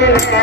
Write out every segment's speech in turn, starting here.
Yeah.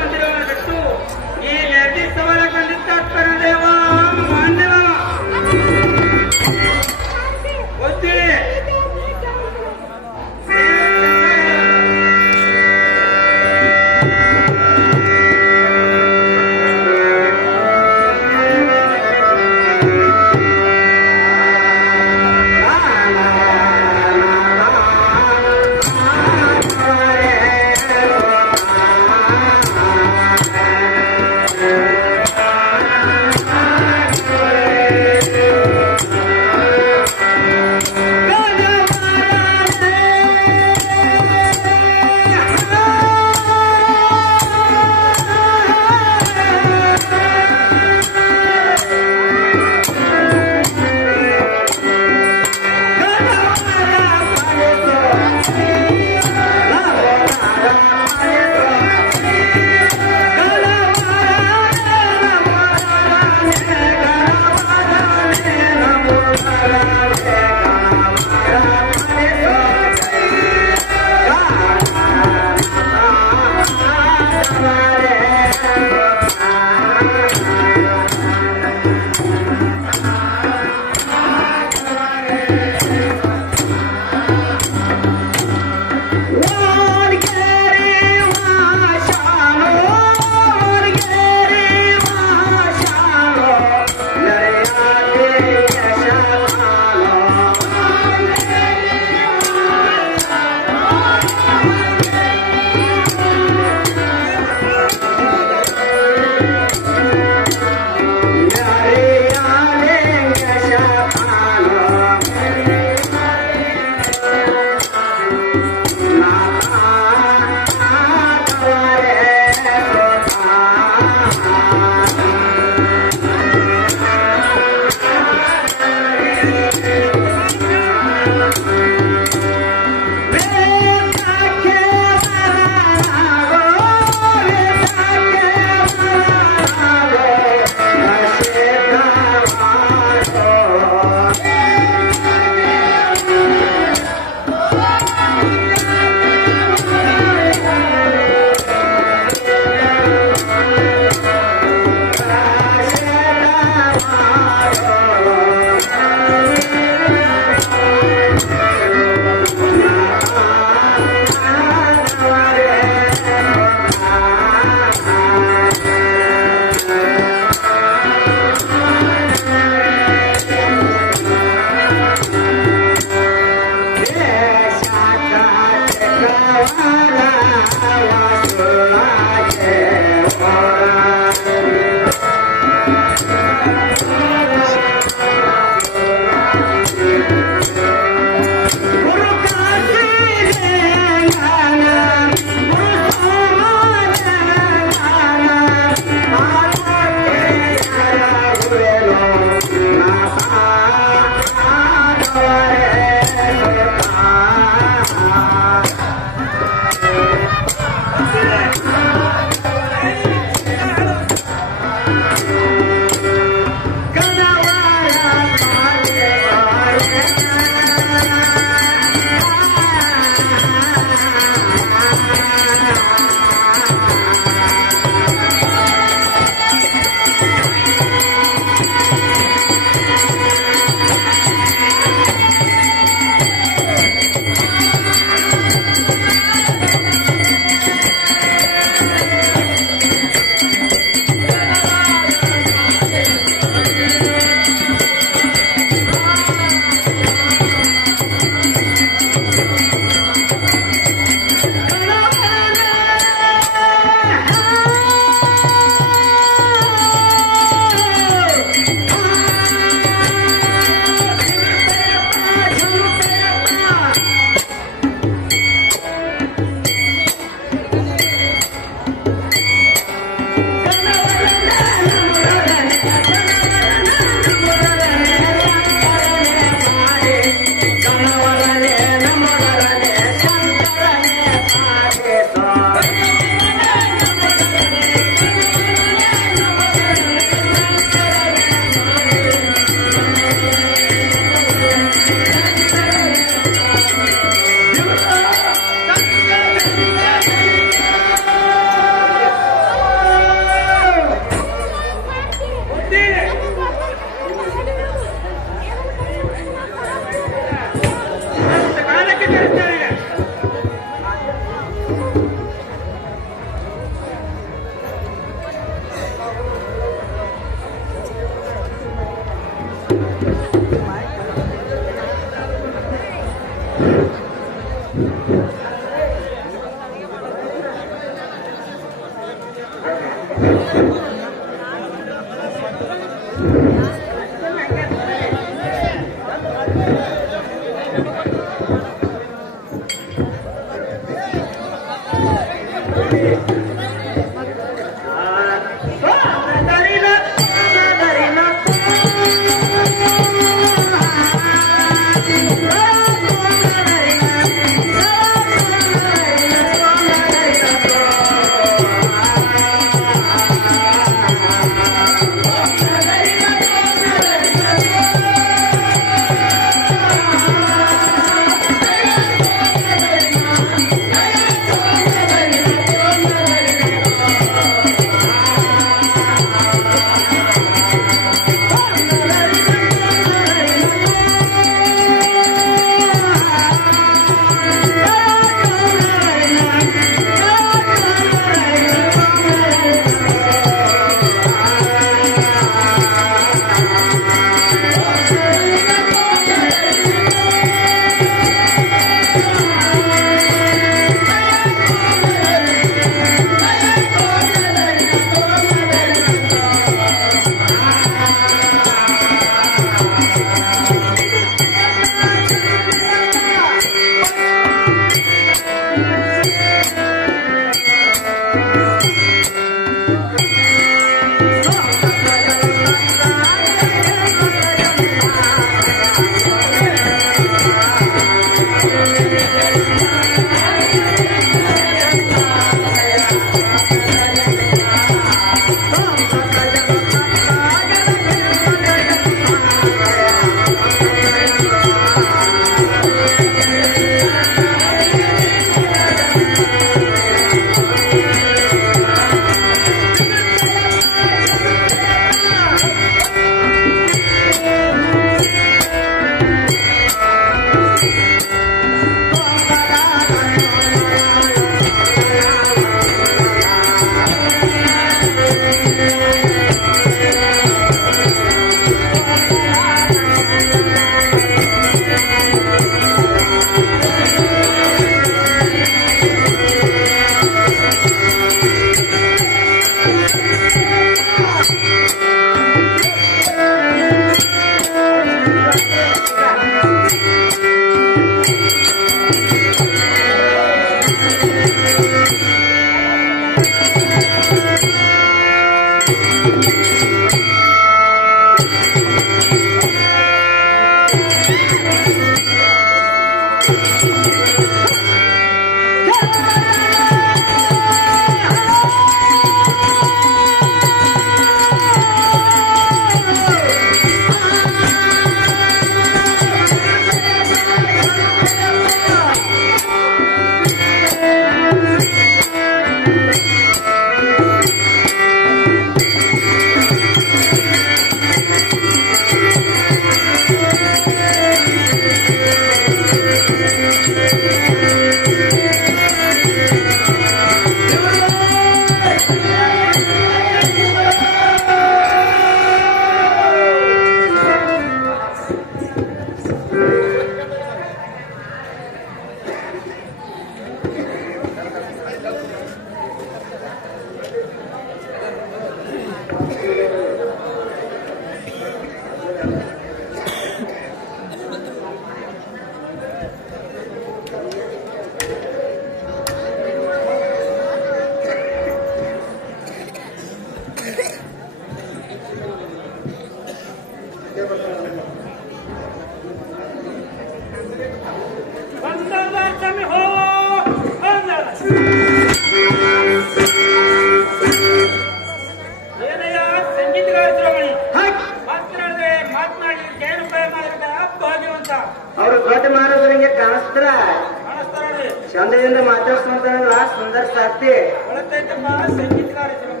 ಮತ್ತೆ ಒಳತೈತಪ್ಪ ಸಂಗೀತ ಕಾರ್ಯಕ್ರಮ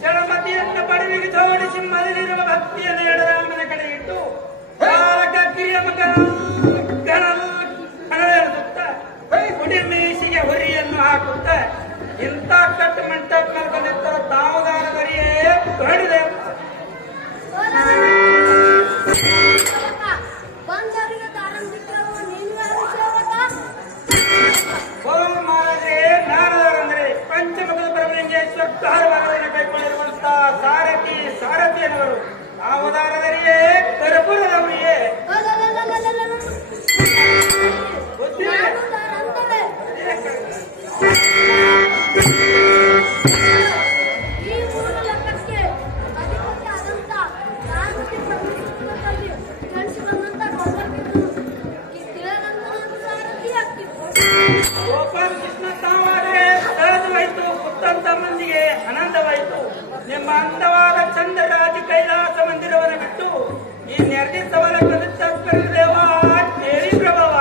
ಜಡಮತಿಯನ್ನ ಪಡವಿಗೆ ಜೋಡಿಸಿ ಮದಲಿರುವ ಭಕ್ತಿಯನ್ನು ಎಡರಾಮನ ಕಡೆ ಇಟ್ಟು ಕುಡಿ ಮೀಸಿಗೆ ಹೊರಿಯನ್ನು ಹಾಕುತ್ತ ಇಂಥ ಕಟ್ಟು ಮಂಟಪ ಮೇಲೆ ಬಂದಿರ್ತಾರ ತಾವುದಾರ ಬರಿಯೇ ಹೊಡೆದೆ ನಾರದರಂದ್ರೆ ಪಂಚಮುಖದ ಬ್ರಹ್ಮಲಿಂಗೇಶ್ವರ ಧಾರವಾಡವನ್ನು ಕೈಗೊಂಡಿರುವಂತಹ ಸಾರಥಿ ಅನ್ನವರು ತಾವುದಾರದರಿಯೇ ಕರ್ಪೂರದವರಿಯೇ ಗೋಪಾಲ್ ಕೃಷ್ಣ ತಾವಾದರೆ ಸಹಜವಾಯಿತು ಉತ್ತಂತ ಮಂದಿಗೆ ಆನಂದವಾಯಿತು ನಿಮ್ಮ ಅಂದವಾದ ಚಂದರಾಜ ಕೈಲಾಸ ಮಂದಿರವನ್ನು ಬಿಟ್ಟು ಈ ನಿರ್ದಿಷ್ಟವಾದ ದೇವ ದೇವಿ ಪ್ರಭಾವ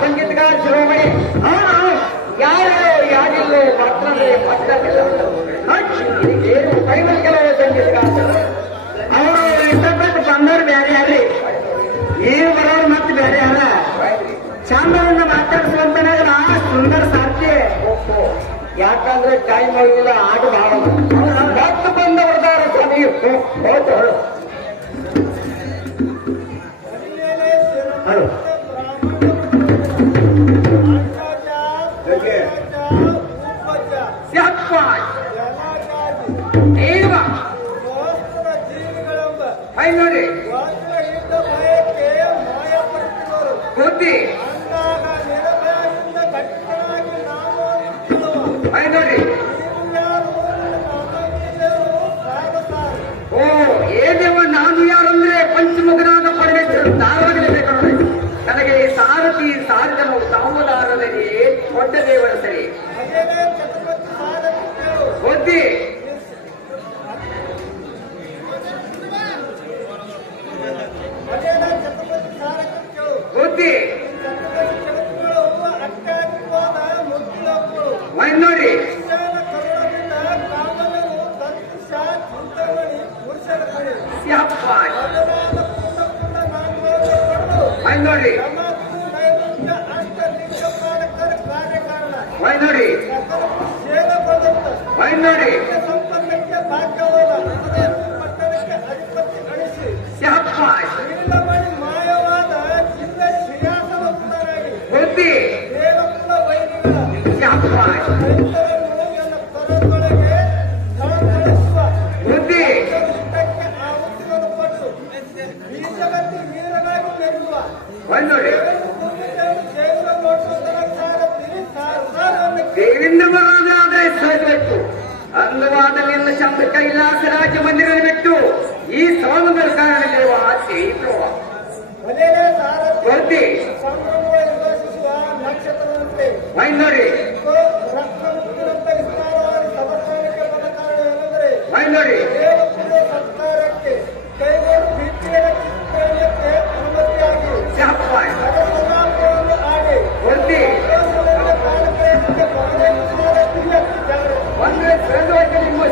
संगीतकार शिरोमणी ಯಾರಿಲ್ಲೋ ಪತ್ರವೇ ಪತ್ರವಿಲ್ಲ ಏನು ಕೈಮಲ್ಕೆಲವೋ ಸಂಗೀತಗಾರ ಅವರು ಇಷ್ಟಪಟ್ಟು ಬಂದವರು ಬೇರೆ ಯಾರ್ರಿ ಈಗ ಬರೋರು ಮತ್ತೆ ಬೇರೆ ಯಾರ ಚಂದವನ್ನ ಮಾತಾಡಿಸುವಂತನಾಗಲ್ಲ ಸುಂದರ ಸಾಧ್ಯ ಯಾಕಂದ್ರೆ ಟೈಮ್ ಆಗಿಲ್ಲ ಆಟ ಬಹಳ ಮತ್ತೆ ಬಂದವರದಾರ ಸ್ವಾಮಿ ನೋಡಿ ಬುದ್ಧಿ ನೋಡಿ ಓ ಏನೇವ ನಾನು ಯಾರಂದ್ರೆ ಪಂಚಮುಖನಾದ ಪರಮೇಶ್ವರ ಧಾರವಾಗಲೇಬೇಕು ನೋಡಿ ನನಗೆ ಸಾರಥಿ ಸಾಧನವು ತಾಮದಾರದಲ್ಲಿ ದೊಡ್ಡ ದೇವರ ಸರಿ ಬುದ್ಧಿ ಬುದ್ಧಿ ಬುದ್ಧಿ ಒಂದು ನೋಡಿ ದೇವಿಂದ ಬರೋದಾದ್ರೆ ಸಹಜಬೇಕು ಅಂದವಾದ ನಿನ್ನ ಚಂದ ಕೈಲಾಸ ರಾಜ್ಯ ಮಂದಿರ ಬಿಟ್ಟು ಈ ಸೌಂದರ್ಯ ಕಾರಣವಿರುವ ಆಸೆ ಇತ್ತು ಬುದ್ಧಿ ನೋಡಿ ನೋಡಿ ಒಂದೇ ಫ್ರೆಂಡ್ ನಿಮ್ಮ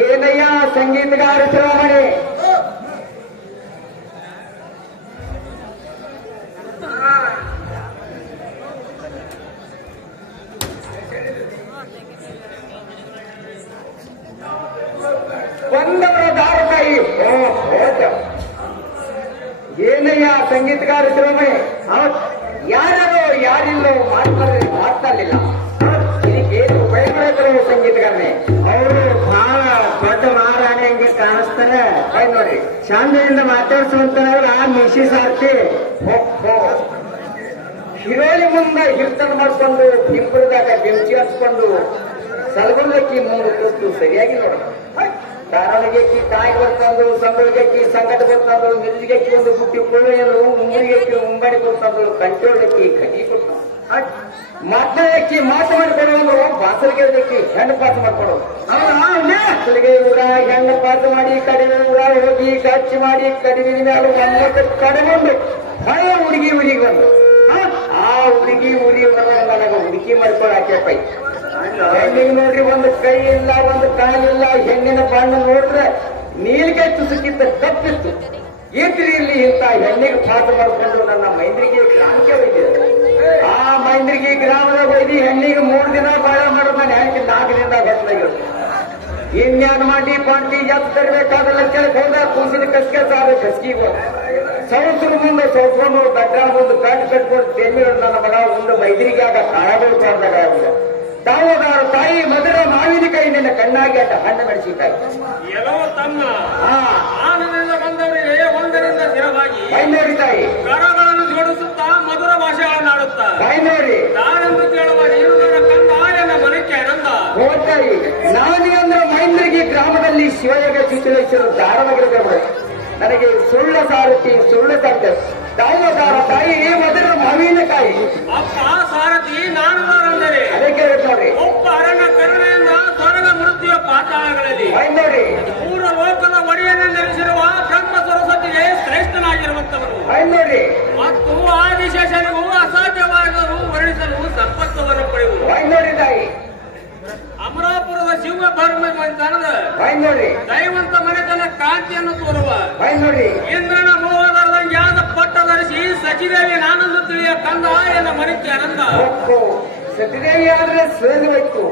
ಏನಯ್ಯ ಸಂಗೀತಗಾರ ಶ್ರವಣೆ ಬಂದವರ ದಾರಕಾಯಿ ಏನಯ್ಯ ಸಂಗೀತಗಾರ ಶ್ರವಣೆ ಯಾರೋ ಯಾರಿಲ್ಲೋ ಮಾತಾಡಲಿಲ್ಲ ಇದಕ್ಕೇನು ಉಪಯೋಗ ಸಂಗೀತಗಾರನೇ ಅವರು ಬಹಳ ದೊಡ್ಡ ಮಹಾರಾಣಿ ಹಂಗೆ ಕಾಣಿಸ್ತಾರೆ ನೋಡಿ ಚಂದದಿಂದ ಮಾತಾಡ್ಸುವಂತವ್ರು ಆ ಮಿಶಿ ಸಾರ್ತಿ ಹಿರೋಳಿ ಮುಂದೆ ಹಿರ್ತನ ಮಾಡ್ಕೊಂಡು ನಿಂಬುದಾಗ ಬೆಂಚಿ ಹಚ್ಕೊಂಡು ಸಲಗುಂದಕ್ಕಿ ಮುಂದೆ ಕೂತು ಸರಿಯಾಗಿ ನೋಡ ಧಾರಾಳಿಗೆಕ್ಕಿ ತಾಯಿ ಬರ್ತಂದು ಸಂಬಳಿಗೆಕ್ಕಿ ಸಂಗಟ ಬರ್ತಂದು ಮಿರ್ಜಿಗೆಕ್ಕಿ ಒಂದು ಬುಟ್ಟಿ ಕುಳ್ಳೆಯನ್ನು ಉಂಬರಿಗೆಕ್ಕಿ ಉಂಬಡಿ ಕೊಡ್ತಂದು ಕಂಟ್ರೋಳಕ್ಕಿ ಕಟ್ಟಿ ಕೊಡ್ತ ಮಾತನಾಡಕ್ಕಿ ಮಾತು ಮಾಡಿಕೊಡುವನು ಬಾಸಲಿಗೆ ಹೆಣ್ಣು ಪಾಸ ಮಾಡ್ಕೊಡೋದು ಬಾಸಲಿಗೆ ಊರ ಹೆಣ್ಣು ಪಾಸ ಮಾಡಿ ಕಡಿಮೆ ಊರ ಹೋಗಿ ಖರ್ಚು ಮಾಡಿ ಕಡಿಮೆ ಮೇಲೆ ಒಂಬತ್ತು ಕಡಿಮೆ ಹಳೆ ಹುಡುಗಿ ಊರಿಗೆ ಬಂದು ಆ ಹುಡುಗಿ ಊರಿಗೆ ಬರೋದು ನನಗೆ ಹುಡುಕಿ ಮಾಡ್ಕೊಳಕ್ಕೆ ಪೈ ಹೆಣ್ಣಿಗೆ ನೋಡ್ರಿ ಒಂದು ಕೈ ಇಲ್ಲ ಒಂದು ಕಾಲಿಲ್ಲ ಹೆಣ್ಣಿನ ಬಣ್ಣ ನೋಡಿದ್ರೆ ನೀಲ್ಗೆ ತುಸುಕಿತ್ತ ತಪ್ಪಿತ್ತು ಏತ್ರಿ ಇಲ್ಲಿ ಇಂತ ಹೆಣ್ಣಿಗೆ ಪಾಠ ಮಾಡಿಕೊಂಡು ನನ್ನ ಮೈಂದ್ರಿಗೆ ಗ್ರಾಮಕ್ಕೆ ಒಯ್ದಿದೆ ಆ ಮೈಂದ್ರಿಗೆ ಗ್ರಾಮದಾಗ ಒಯ್ದಿ ಹೆಣ್ಣಿಗೆ 3 ದಿನ ಬಾಳ ಮಾಡೋದು ನಾನು ಹೆಣ್ಣಿಗೆ 4 ದಿನದಾಗ ಹೊಸಲಾಗಿರುತ್ತೆ ಇನ್ಯಾನ್ ಮಾಡಿ ಪಾಂಟಿ ಎತ್ತು ತರಬೇಕಾದ ಲಕ್ಷಕ್ಕೆ ಹೋದ ಕೂಸಿನ ಕಸ್ಕೆ ಸಾಲ ಕಸ್ಕಿಗೆ ಸೌಸರು ಮುಂದೆ ಸೌಸ್ಕೊಂಡು ದಡ್ಡ ಒಂದು ಕಟ್ಕೊಂಡು ತೆಮ್ಮಿ ನನ್ನ ಮಗ ಒಂದು ಮೈದ್ರಿಗೆ ಆಗ ಕಾಳಗಳು ಚಂದಾಗ ತಾವದಾರ ತಾಯಿ ಮಧುರ ಮಾವಿನಕಾಯಿ ನಿನ್ನ ಕಣ್ಣಾಗಿ ಅಡ್ಡ ಹಣ್ಣು ಮೆಣಸಿನಕಾಯಿ ಎಲ್ಲೋ ತಮ್ಮ ಆನಂದದಿಂದ ಬಂದವರಿಗೆ ಒಂದರಿಂದ ಸ್ಥಿರವಾಗಿ ನೋಡಿ ತಾಯಿ ಕರಗಳನ್ನು ಜೋಡಿಸುತ್ತಾ ಮಧುರ ಭಾಷೆಗಳನ್ನಾಡುತ್ತಾ ನೋಡಿ ನಾನೆಂದು ಕೇಳುವ ನೀನು ನನ್ನ ಕಂದ ಎನ್ನ ಮನಕ್ಕೆ ಆನಂದ ಹೋಗ್ತಾಯಿ ನಾನೇ ಅಂದ್ರೆ ಮೈಂದ್ರಿಗೆ ಗ್ರಾಮದಲ್ಲಿ ಶಿವಯೋಗ ಚಿತ್ರಲೇಶ್ವರ ಧಾರವಾಡ ನನಗೆ ಸುಳ್ಳ ಸಾರಥಿ ಸುಳ್ಳ ಸಾಧ್ಯ ತಾವದಾರ ತಾಯಿ ಮಧುರ ಮಾವಿನಕಾಯಿ ಅಪ್ಪ ಸಾರಥಿ ನಾನುದರೆ ಅದಕ್ಕೆ ನೋಡ್ರಿ ಒಬ್ಬ ಅರಣ್ಯ ಕರುಣೆಯಿಂದ ಸ್ವರ್ಗ ಮೃತ್ಯುವ ಪಾತಾಳಗಳಲ್ಲಿ ನೋಡಿ ಮೂರ ಲೋಕದ ಒಡೆಯನ್ನು ನೆಲೆಸಿರುವ ಬ್ರಹ್ಮ ಸರಸ್ವತಿಗೆ ಶ್ರೇಷ್ಠನಾಗಿರುವಂತವರು ನೋಡಿ ಮತ್ತು ಆದಿಶೇಷನಿಗೂ ಅಸಾಧ್ಯವಾದರೂ ವರ್ಣಿಸಲು ಸಂಪತ್ತವನ್ನು ಪಡೆಯುವುದು ನೋಡಿ ತಾಯಿ ಅಮರಾಪುರದ ಶಿವ ಧರ್ಮ ಮೈದಾನದ ನೋಡಿ ದೈವಂತ ಮನೆತನ ಕಾಂತಿಯನ್ನು ತೋರುವ ನೋಡಿ ಇಂದ್ರನ ಮೋಹದರ್ದಂಗ್ಯಾದ ಪಟ್ಟ ಧರಿಸಿ ಸಚಿದೇವಿ ನಾನಂದು ತಿಳಿಯ ಕಂದ ಎನ್ನ ಮನಕ್ಕೆ ಆನಂದ ಸತಿದೇವಿ ಆದ್ರೆ ಸೇರಬೇಕು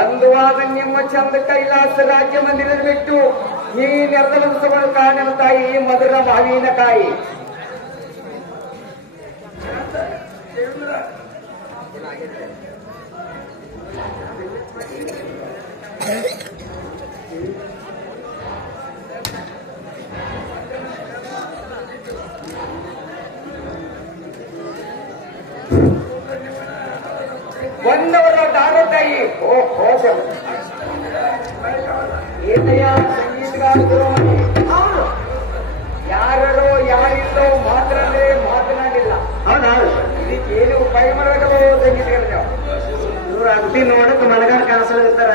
ಅಂದವಾದ ನಿಮ್ಮ ಚಂದ ಕೈಲಾಸ ರಾಜ್ಯ ಮಂದಿರದ ಬಿಟ್ಟು ಈ ನೆರೆದ ಕಾರಣ ತಾಯಿ ಮಧುರ ಮಾವಿನಕಾಯಿ ಬಂದವರ ದಾರತಾಯಿ ಏನಯ್ಯ ಸಂಗೀತಗಾರರು ಯಾರೋ ಯಾರಿಲ್ಲೋ ಮಾತ್ರನೇ ಮಾತನಾಡಿಲ್ಲ ಇದಕ್ಕೇನು ಉಪಾಯ ಮಾಡಬೇಕೋ ಸಂಗೀತಗಾರ ಇವ್ರು ಅಗದಿ ನೋಡಕ್ ಮನಗಾರ ಕಾಣಿಸ್ತಾರ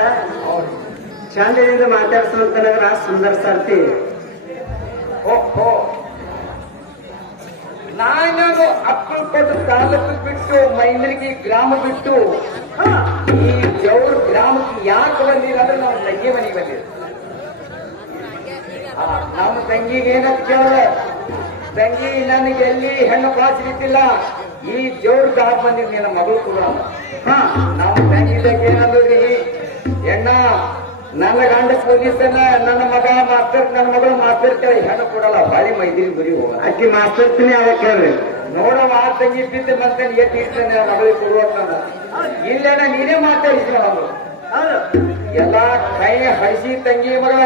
ಚಂದದಿಂದ ಮಾತಾಡ್ಸುವಂತನಗರ ಸುಂದರ ಸಾರ್ತಿ ಓಹೋ, ನಾನು ಅಕ್ಕಲ್ಕೋಟೆ ತಾಲೂಕು ಬಿಟ್ಟು ಮೈಂದ್ರಿಗಿ ಗ್ರಾಮ ಬಿಟ್ಟು ಈ ಜವ್ರ ಗ್ರಾಮಕ್ಕೆ ಯಾಕೆ ಬಂದಿರ ಅಂದ್ರೆ ನಾವು ತಂಗಿ ಮನೆಗೆ ಬಂದಿರ. ನಮ್ಮ ತಂಗಿಗೆ ಏನಂತ ಕೇಳಿದ್ರೆ, ತಂಗಿ ನನಗೆ ಎಲ್ಲಿ ಹೆಣ್ಣು ಪಾಸಿರಿತಿಲ್ಲ, ಈ ಜವ್ರ ಗ್ರಾಮ ಬಂದಿದ್ ನಿನ್ನ ಮಗಳು ಕೂಡ. ನಮ್ಮ ತಂಗಿದಾಗ ಏನಂದ್ರಿ, ಎಣ್ಣ ನನ್ನ ಗಂಡ ಪೊಲೀಸನ ನನ್ನ ಮಗಳು ಮಾಸ್ತಿರ್ತಾಳೆ, ಹೆಣ್ಣು ಕೊಡಲ್ಲ, ಬಾಳಿ ಮೈದಿರಿ ಗುರಿ ಹೋಗ ಅಕ್ಕಿ ಮಾಸ್ತಿರ್ತೀನಿ ಅವ ಕೇಳ್ರಿ ನೋಡವ ಆ ತಂಗಿ ಬಿದ್ದು ಮಂತನ್ ಎತ್ತಿ ಇರ್ತಾನೆ ಮಗಳಿಗೆ ಕೊಡುವಂತ. ಇಲ್ಲೇನ ನೀನೇ ಮಾತಾಡಿಸಿನ ಮಗಳು ಎಲ್ಲಾ ಕೈ ಹರಿಸಿ ತಂಗಿ ಮಗಳ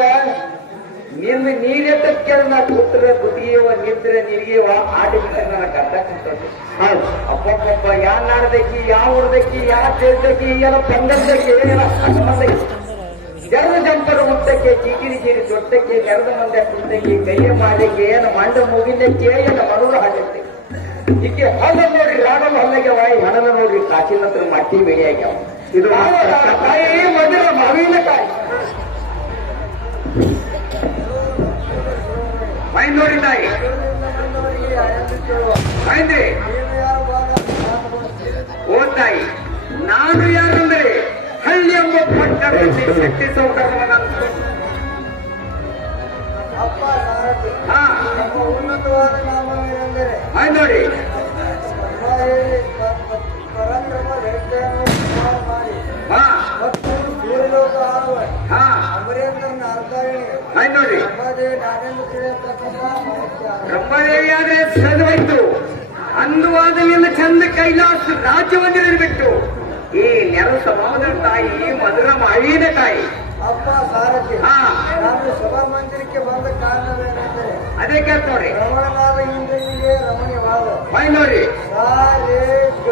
ನಿಂದ ನೀರೆತ್ತ ಕೇಳ ನಾ ಕೂತ್ರ ಬುದ್ಧಿಯವ ನಿಂತ್ರೆ ನಿನಗೆವ ಆಟ ಬಿಟ್ಟರೆ ನನಗೆ ಅರ್ಥ ಕುಂತದ್ದು. ಅಪ್ಪಪ್ಪ ಯಾ ನಾಡದಕ್ಕಿ, ಯಾವ ಊರ್ದಕ್ಕಿ, ಯಾವ ದೇಶದಕ್ಕಿ, ಎಲ್ಲ ಪಂಗದಕ್ಕೆ ಏನೆಲ್ಲ ಸಂಬಂಧ ಜರದ ಜಂಪರ ಮುಟ್ಟಕ್ಕೆ, ಚಿಗಿರಿಗಿರಿ ದೊಡ್ಡಕ್ಕೆ, ನೆರೆದ ಮಂದೆ ಕುಂತಕ್ಕೆ, ಕೈಯ ಮಾಡಕ್ಕೆ, ಏನು ಮಂಡ ಮುಗಿಲಕ್ಕೆ, ಏನು ಮನೂರು ಹಾಕತ್ತೆ. ಈಕೆ ಹೊಲ ನೋಡ್ರಿ ರಾಡಲು ಹೊಲಗೆ ವಾಯಿ, ಹಣನ ನೋಡ್ರಿ ಕಾಚಿನ ಹತ್ರ ಮಟ್ಟಿ ಬೆಳೆಯಾಗ್ಯಾವ. ಇದು ಕಾಯಿ ಮಧುರ ಮಾವಿನ ಕಾಯಿ ಮೈ ನೋಡಿ ತಾಯಿ ಆಯ್ತ್ರಿ. ಓ ತಾಯಿ, ನಾನು ಯಾರಂದ್ರೆ ಹಳ್ಳಿ ಎಂಬ ಪಟ್ಟಣ ಶಕ್ತಿ ಸೌಕರ್ಯ ಹಾ ಉನ್ನತವಾದ ನಾಮವೇನೆಂದರೆ ಆಯ್ತು ನೋಡಿ. ಪರಾಕ್ರಮ ವ್ಯಕ್ತಿಯನ್ನು ಮಾಡಿ ಹಾ ಮತ್ತು ಸೂರ್ಯಲೋಕ ಆಳುವ ಹಾ ಅಮರೇಂದ್ರನ ಅರ್ಧಾಯಣಿ ಆಯ್ತು ನೋಡಿ. ಬ್ರಹ್ಮದೇವಿ ನಾನೆಂದು ತಿಳಿಯತಕ್ಕಂಥ ಮನುಷ್ಯ ಬ್ರಹ್ಮದೇವಿ ಆದ್ರೆ ಸದವಾಯ್ತು, ಅಂದುವಾದ ನಿನ್ನ ಚಂದ ಕೈಲಾಸ ರಾಜ್ಯವನ್ನಿರಲು ಬಿಟ್ಟು ಈ ನೆಲ ಸಮಾಜದ ತಾಯಿ ಮಧುರ ಮಾವಿನ ತಾಯಿ. ಅಪ್ಪ ಸಾರಥಿ, ಹಾ ನಾನು ಸಭಾ ಮಂದಿರಕ್ಕೆ ಬಂದ ಕಾರಣವೇನೆಂದರೆ ಅದೇ ಕೇಳ್ತ ನೋಡಿ. ರಮಣನಾದ ಇಂದ್ರನಿಗೆ ರಮಣೀಯವಾದ ಮೈ ನೋಡಿ, ಸಾ ರೇ ಗ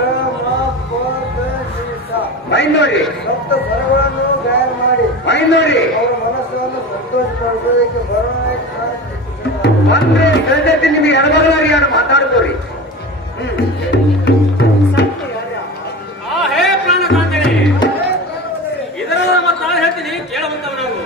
ಮ ಪ ದ ನಿ ಸ ಮೈ ನೋಡಿ, ಸಪ್ತ ಸ್ವರಗಳನ್ನು ಗಾಯನ ಮಾಡಿ ಮೈ ನೋಡಿ. ಅವರ ಮನಸ್ಸನ್ನು ಸಂತೋಷಪಡಿಸೋದಕ್ಕೆ ಬರೋಣ ಅಂದ್ರೆ ಸದ್ಯತೆ ನಿಮಗೆ ಎಡಬಗಲಾಗಿ ಯಾರು ಮಾತಾಡ್ಕೋರಿ. ಹೇ ಪ್ರಾಣ ಕಾಂತನೆ, ಇದರ ಮತ್ತೆ ನಾನು ಹೇಳ್ತೀನಿ ಕೇಳುವಂತವ್ ನಾವು.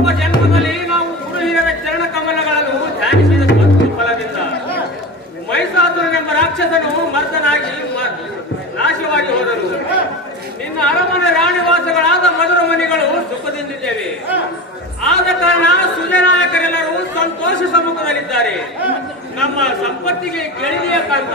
ಪೂರ್ವ ಜನ್ಮದಲ್ಲಿ ನಾವು ಗುರುಹಿರಿಯರ ಚರಣ ಕಮಲಗಳನ್ನು ಧ್ಯಾನಿಸಿದ ಭಕ್ತಿ ಫಲದಿಂದ ಮೈಸಾಸುರನೆಂಬ ರಾಕ್ಷಸನು ಮರ್ದನಾಗಿ ನಾಶವಾಗಿ ಹೋದರು. ನಿನ್ನ ಅರಮನೆ ರಾಣಿವಾಸಗಳಾದ ಮಧುರ ಮನೆಗಳು ಸುಖದಿಂದಿದ್ದೇವೆ. ಆದ ಕಾರಣ ಸುಜನಾಯಕರೆಲ್ಲರೂ ಸಂತೋಷ ಸಮ್ಮುಖದಲ್ಲಿದ್ದಾರೆ. ನಮ್ಮ ಸಂಪತ್ತಿಗೆ ಕೇಳಿದೆಯ ಕಾಂತ?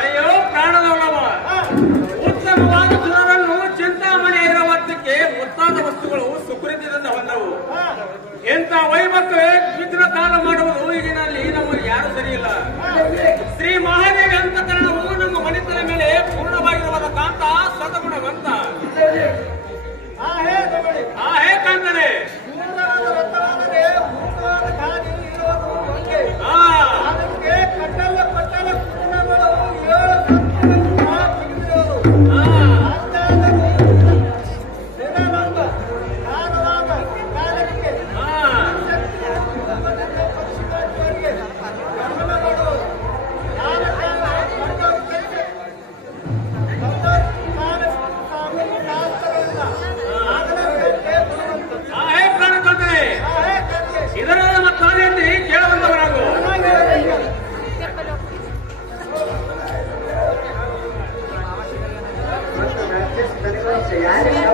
ಅಯ್ಯೋ ಪ್ರಾಣದವನವ, ಉತ್ತಮವಾದ ಜನರನ್ನು ಚಿಂತಾಮಣಿ ಐರಾವತಕ್ಕೆ ಮುತ್ತಾದ ವಸ್ತುಗಳು ಸುಕೃತಿಯಿಂದ ಹೊಂದವು. ಎಂತ ವೈಭವಕ್ಕೆ ವಿಘ್ನ ಕಾಲ ಮಾಡುವುದು ಈಗಿನಲ್ಲಿ ನಮಗೆ ಯಾರು ಸರಿಯಿಲ್ಲ. ಶ್ರೀ ಮಹಾದೇವಿ ಅಂತಕರಣವು ನಮ್ಮ ಮನೆತನ ಮೇಲೆ ಪೂರ್ಣವಾಗಿರುವಾಗ ಕಾಂತ ಸತಗುಣವಂತ. ಹೇ ಕಾಂತನೇ, ಯಾರು